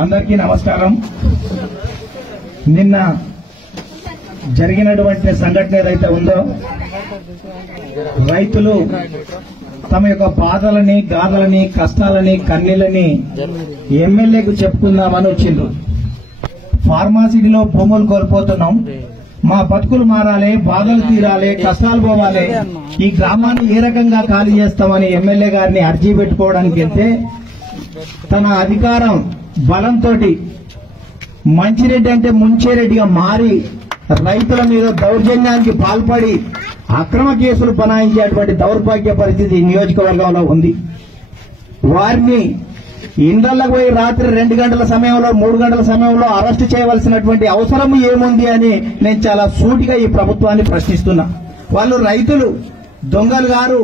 అందరికీ నమస్కారం. నిన్న జరిగినటువంటి సంఘటన ఏదైతే ఉందో, రైతులు తమ యొక్క బాధలని, గాథలని, కష్టాలని, కన్నీళ్ళని ఎమ్మెల్యేకు చెప్పుకుందామని వచ్చిండ్రు. ఫార్మాసిటీలో భూములు కోల్పోతున్నాం, మా బతుకులు మారాలి, బాధలు తీరాలి, కష్టాలు పోవాలి, ఈ గ్రామాన్ని ఏ రకంగా ఖాళీ చేస్తామని ఎమ్మెల్యే గారిని అర్జీ పెట్టుకోవడానికి వెళ్తే తన అధికారం బలంతో మంచిరెడ్డి అంటే ముంచేరెడ్డిగా మారి రైతుల మీద దౌర్జన్యానికి పాల్పడి అక్రమ కేసులు బనాయించేటువంటి దౌర్భాగ్య పరిస్థితి నియోజకవర్గంలో ఉంది. వారిని ఇండ్లకు పోయి రాత్రి 2 గంటల సమయంలో, 3 గంటల సమయంలో అరెస్టు చేయవలసినటువంటి అవసరం ఏముంది అని నేను చాలా సూటిగా ఈ ప్రభుత్వాన్ని ప్రశ్నిస్తున్నా. వాళ్ళు రైతులు దొంగలు గారు,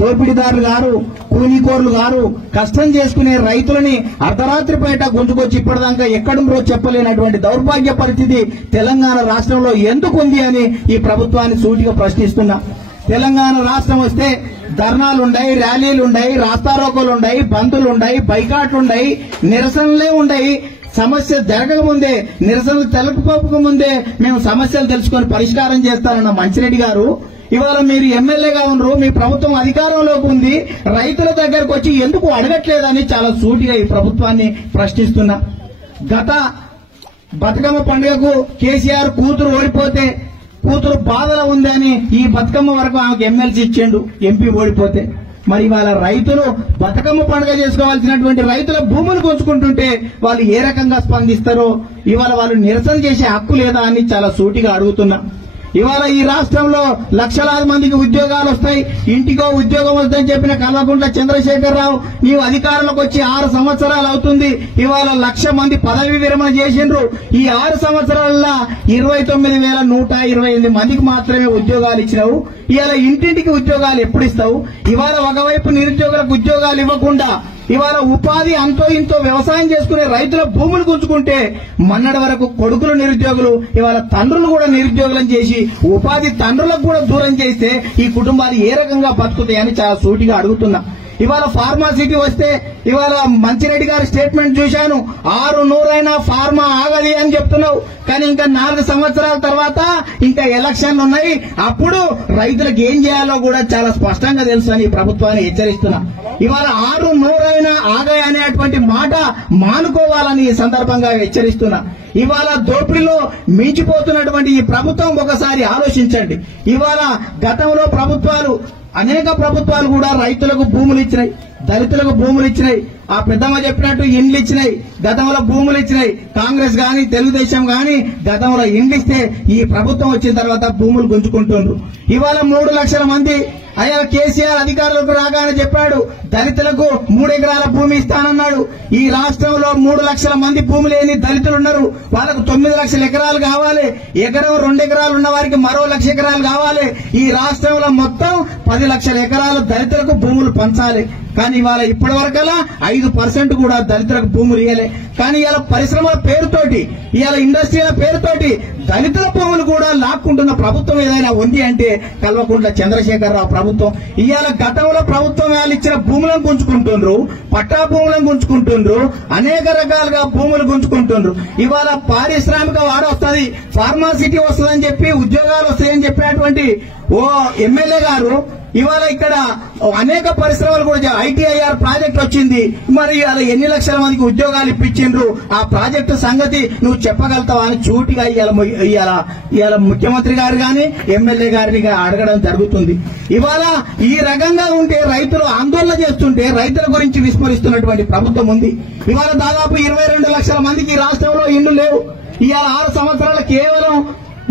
దోపిడీదారులు గారు, కూలీకోర్లు గారు, కష్టం చేసుకునే రైతులని అర్ధరాత్రి బయట గుంజుకొచ్చి ఇప్పటిదాకా ఎక్కడుందో చెప్పలేనటువంటి దౌర్భాగ్య పరిస్థితి తెలంగాణ రాష్ట్రంలో ఎందుకు ఉంది అని ఈ ప్రభుత్వాన్ని సూటిగా ప్రశ్నిస్తున్నా. తెలంగాణ రాష్ట్రం వస్తే ధర్నాలుండయి, ర్యాలీలుండయి, రాస్తారోకోలుండయి, బంధులుండయి, బైకాట్లుండయి, నిరసనలే ఉండయి. సమస్య జరగకముందే, నిరసనలు తెలపకముందే మేము సమస్యలు తెలుసుకొని పరిష్కారం చేస్తారన్న మంచిరెడ్డి గారు ఇవాళ మీరు ఎమ్మెల్యేగా ఉన్నారు, మీ ప్రభుత్వం అధికారంలోకి ఉంది, రైతుల దగ్గరకు వచ్చి ఎందుకు అడగట్లేదని చాలా సూటిగా ఈ ప్రభుత్వాన్ని ప్రశ్నిస్తున్నా. గత బతుకమ్మ పండుగకు కేసీఆర్ కూతురు ఓడిపోతే, కూతురు బాధలో ఉందని ఈ బతుకమ్మ వరకు ఆమెకు ఎమ్మెల్సీ ఇచ్చిండు, ఎంపీ ఓడిపోతే. మరి ఇవాళ రైతులు బతుకమ్మ పండుగ చేసుకోవాల్సినటువంటి రైతుల భూములు గుంజుకుంటుంటే వాళ్ళు ఏ రకంగా స్పందిస్తారో, ఇవాళ వాళ్ళు నిరసన చేసే హక్కు లేదా అని చాలా సూటిగా అడుగుతున్నా. ఇవాళ ఈ రాష్ట్రంలో లక్షలాది మందికి ఉద్యోగాలు వస్తాయి, ఇంటికో ఉద్యోగం వస్తుందని చెప్పిన కల్వకుంట్ల చంద్రశేఖరరావు నీవు అధికారంలోకి వచ్చి 6 సంవత్సరాలు అవుతుంది. ఇవాళ 1,00,000 మంది పదవి విరమణ చేసిండ్రు. ఈ 6 సంవత్సరాల్లో 29,128 మందికి మాత్రమే ఉద్యోగాలు ఇచ్చినావు. ఇవాళ ఇంటింటికి ఉద్యోగాలు ఎప్పుడు ఇస్తావు? ఇవాళ ఒకవైపు నిరుద్యోగులకు ఉద్యోగాలు ఇవ్వకుండా ఇవాళ ఉపాధి అంతో ఇంతో వ్యవసాయం చేసుకునే రైతుల భూములు గుంజుకుంటే మొన్నటి వరకు కొడుకులు నిరుద్యోగులు, ఇవాళ తండ్రులు కూడా నిరుద్యోగులను చేసి ఉపాధి తండ్రులకు కూడా దూరం చేస్తే ఈ కుటుంబాలు ఏ రకంగా బతుకుతాయని చాలా సూటిగా అడుగుతున్నా. ఇవాళ ఫార్మాసిటీ వస్తే ఇవాళ మంచిరెడ్డి గారి స్టేట్మెంట్ చూశాను, 600 ఫార్మా ఆగది అని చెప్తున్నావు. కానీ ఇంకా 4 సంవత్సరాల తర్వాత ఇంకా ఎలక్షన్లు ఉన్నాయి, అప్పుడు రైతులకు ఏం చేయాలో కూడా చాలా స్పష్టంగా తెలుసు అని ప్రభుత్వాన్ని హెచ్చరిస్తున్నా. ఇవాళ 600 ఆగాయి అనేటువంటి మాట మానుకోవాలని ఈ సందర్భంగా హెచ్చరిస్తున్నా. ఇవాళ దోపిడీలో మించిపోతున్నటువంటి ఈ ప్రభుత్వం ఒకసారి ఆలోచించండి. ఇవాళ గతంలో అనేక ప్రభుత్వాలు కూడా రైతులకు భూములు ఇచ్చినాయి, దళితులకు భూములు ఇచ్చినాయి, ఆ పెద్దమ్మ చెప్పినట్టు ఇండ్లు ఇచ్చినాయి, గతంలో భూములు ఇచ్చినాయి. కాంగ్రెస్ గాని తెలుగుదేశం గాని గతంలో ఇండ్లు ఇస్తే ఈ ప్రభుత్వం వచ్చిన తర్వాత భూములు గుంజుకుంటున్నారు. ఇవాళ 3 లక్షల మంది అయ్యా కేసీఆర్ అధికారులకు రాగానే చెప్పాడు దళితులకు 3 ఎకరాల భూమి ఇస్తానన్నాడు. ఈ రాష్ట్రంలో 3 లక్షల మంది భూమి లేని దళితులు ఉన్నారు. వాళ్ళకు 9 లక్షల ఎకరాలు కావాలి. ఎకరం 2 ఎకరాలు ఉన్న వారికి మరో 1,00,000 ఎకరాలు కావాలి. ఈ రాష్ట్రంలో మొత్తం 10 లక్షల ఎకరాలు దళితులకు భూములు పంచాలి. కానీ ఇవాళ ఇప్పటి వరకలా 5% కూడా దళితులకు భూములు ఇవ్వలే. కానీ ఇవాళ పరిశ్రమల పేరుతోటి, ఇవాళ ఇండస్ట్రీల పేరుతోటి దళితుల భూములు కూడా లాక్కుంటున్న ప్రభుత్వం ఏదైనా ఉంది అంటే కల్వకుంట్ల చంద్రశేఖరరావు ప్రభుత్వం. ఇవాళ గతంలో ప్రభుత్వం వాళ్ళు ఇచ్చిన భూములను గుంజుకుంటుండ్రు, పట్టా భూములను గుంజుకుంటుండ్రు, అనేక రకాలుగా భూములు గుంజుకుంటుండ్రు. ఇవాళ పారిశ్రామిక వాడ వస్తుంది, ఫార్మాసిటీ వస్తుందని చెప్పి ఉద్యోగాలు వస్తాయని చెప్పినటువంటి ఓ ఎమ్మెల్యే గారు ఇవాళ ఇక్కడ అనేక పరిశ్రమలు కూడా ITIR ప్రాజెక్ట్ వచ్చింది. మరి ఇవాళ ఎన్ని లక్షల మందికి ఉద్యోగాలు ఇప్పించిండ్రు, ఆ ప్రాజెక్టు సంగతి నువ్వు చెప్పగలుగుతావా అని చూటిగా ఇవాళ ముఖ్యమంత్రి గారు గాని ఎమ్మెల్యే గారిని అడగడం జరుగుతుంది. ఇవాళ ఈ రకంగా ఉంటే రైతులు ఆందోళన చేస్తుంటే రైతుల గురించి విస్మరిస్తున్నటువంటి ప్రభుత్వం ఉంది. ఇవాళ దాదాపు 22 లక్షల మందికి రాష్ట్రంలో ఇళ్లు లేవు. ఇవాళ 6 సంవత్సరాలు కేవలం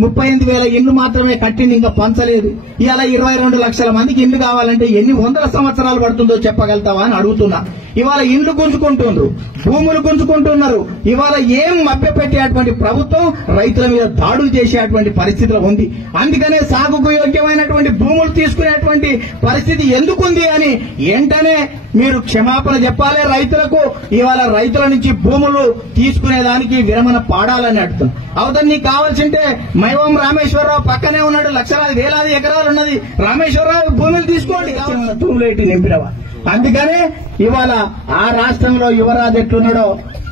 38,000 ఇళ్లు మాత్రమే కట్టింది, ఇంకా పంచలేదు. ఇవాళ 22 లక్షల మందికి ఇళ్లు కావాలంటే ఎన్ని 100 సంవత్సరాలు పడుతుందో చెప్పగలుగుతావా అని అడుగుతున్నా. ఇవాళ ఇండ్లు గుంజుకుంటున్నారు, భూములు గుంజుకుంటున్నారు. ఇవాళ ఏం మభ్యపెట్టేటువంటి ప్రభుత్వం రైతుల మీద దాడులు చేసేటువంటి పరిస్థితిలో ఉంది. అందుకనే సాగుకు యోగ్యమైనటువంటి భూములు తీసుకునేటువంటి పరిస్థితి ఎందుకుంది అని వెంటనే మీరు క్షమాపణ చెప్పాలి రైతులకు. ఇవాళ రైతుల నుంచి భూములు తీసుకునేదానికి విరమణ పాడాలని అడుగుతున్నాం. అవతల నీకు కావాల్సింటే మైవం రామేశ్వరరావు పక్కనే ఉన్నాడు, లక్షలాది వేలాది ఎకరాలు ఉన్నది. రామేశ్వరరావు భూములు తీసుకోండి, తూములేటి నింపినవా. అందుకనే ఇవాళ ఆ రాష్ట్రంలో యువరాజు ఎట్లున్నాడో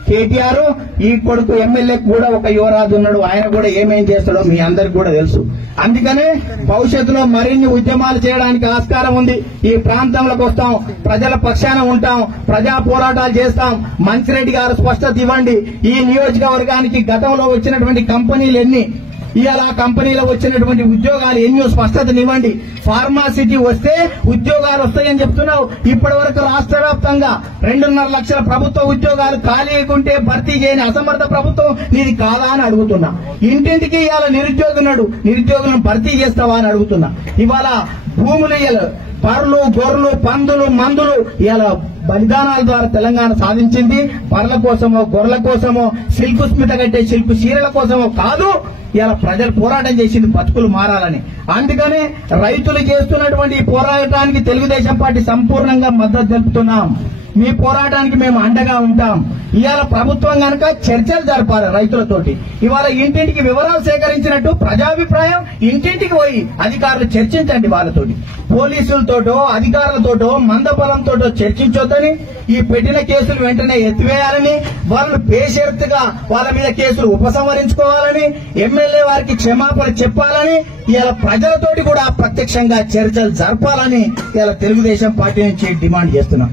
కేటీఆర్ ఈ కొడుకు ఎమ్మెల్యే కూడా ఒక యువరాజు ఉన్నాడు, ఆయన కూడా ఏమేం చేస్తాడో మీ అందరికి కూడా తెలుసు. అందుకనే భవిష్యత్తులో మరిన్ని ఉద్యమాలు చేయడానికి ఆస్కారం ఉంది. ఈ ప్రాంతంలోకి వస్తాం, ప్రజల పక్షాన ఉంటాం, ప్రజా పోరాటాలు చేస్తాం. మంచిరెడ్డి గారు స్పష్టత ఇవ్వండి. ఈ నియోజకవర్గానికి గతంలో వచ్చినటువంటి కంపెనీలు ఎన్ని, ఇవాళ కంపెనీలో వచ్చినటువంటి ఉద్యోగాలు ఎన్నో స్పష్టతనివ్వండి. ఫార్మాసిటీ వస్తే ఉద్యోగాలు వస్తాయని చెప్తున్నావు. ఇప్పటి వరకు రాష్ట్ర వ్యాప్తంగా 2.5 లక్షల ప్రభుత్వ ఉద్యోగాలు ఖాళీకుంటే భర్తీ చేయని అసమర్థ ప్రభుత్వం నీది కాదా అని అడుగుతున్నా. ఇంటింటికి ఇవాళ నిరుద్యోగున్నాడు, నిరుద్యోగులను భర్తీ చేస్తావా అని అడుగుతున్నా. ఇవాళ భూములు పర్లు, గొర్రెలు, పందులు, మందులు ఇలా బలిదానాల ద్వారా తెలంగాణ సాధించింది. పర్ల కోసమో, గొర్రెల కోసమో, శిల్పు స్మిత కట్టే శిల్పు చీరల కోసమో కాదు, ఇలా ప్రజలు పోరాటం చేసింది బతుకులు మారాలని. అందుకనే రైతులు చేస్తున్నటువంటి ఈ పోరాటానికి తెలుగుదేశం పార్టీ సంపూర్ణంగా మద్దతు తెలుపుతున్నాం. మీ పోరాటానికి మేము అండగా ఉంటాం. ఇవాళ ప్రభుత్వం కనుక చర్చలు జరపాలి రైతులతోటి. ఇవాళ ఇంటింటికి వివరాలు సేకరించినట్టు ప్రజాభిప్రాయం ఇంటింటికి పోయి అధికారులు చర్చించండి. వాళ్ళతోటి పోలీసులతోటో అధికారులతోటో మందబలంతోటో చర్చించొద్దని, ఈ పెట్టిన కేసులు వెంటనే ఎత్తివేయాలని, వాళ్ళు బేషరతుగా వాళ్ళ మీద కేసులు ఉపసంహరించుకోవాలని, ఎమ్మెల్యే వారికి క్షమాపణ చెప్పాలని, ఇలా ప్రజలతోటి కూడా ప్రత్యక్షంగా చర్చలు జరపాలని ఇలా తెలుగుదేశం పార్టీ నుంచి డిమాండ్ చేస్తున్నాం.